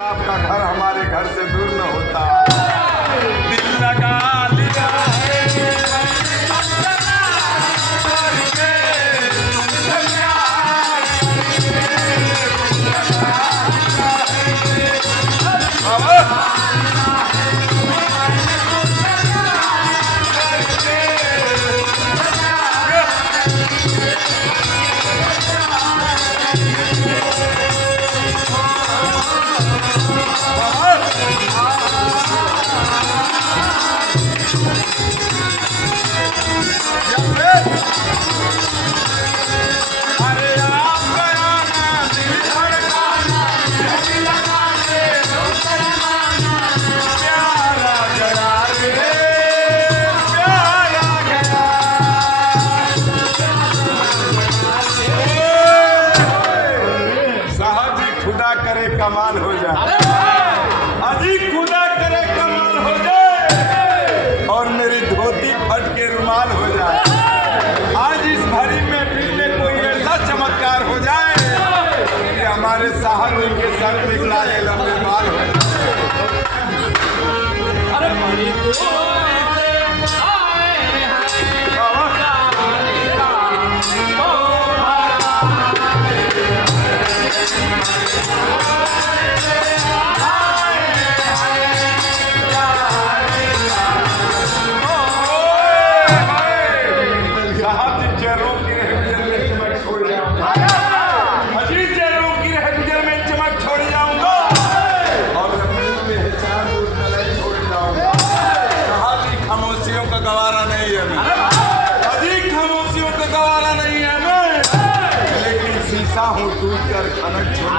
आपका घर हमारे घर से दूर न होता। दिल लगा लिया है कमाल हो जाए, अजी खुदा करे कमाल हो जाए और मेरी धोती फट के रुमाल हो जाए। आज इस भरी महफिल में कोई ऐसा चमत्कार हो जाए कि हमारे साहब जी के सर पे लाए लंबे बाल हो जाए। खामोशियों का गवारा नहीं है मैं, अधिक खामोशियों का गवारा नहीं है मैं, लेकिन शीशा हूँ टूट कर खनक छोड़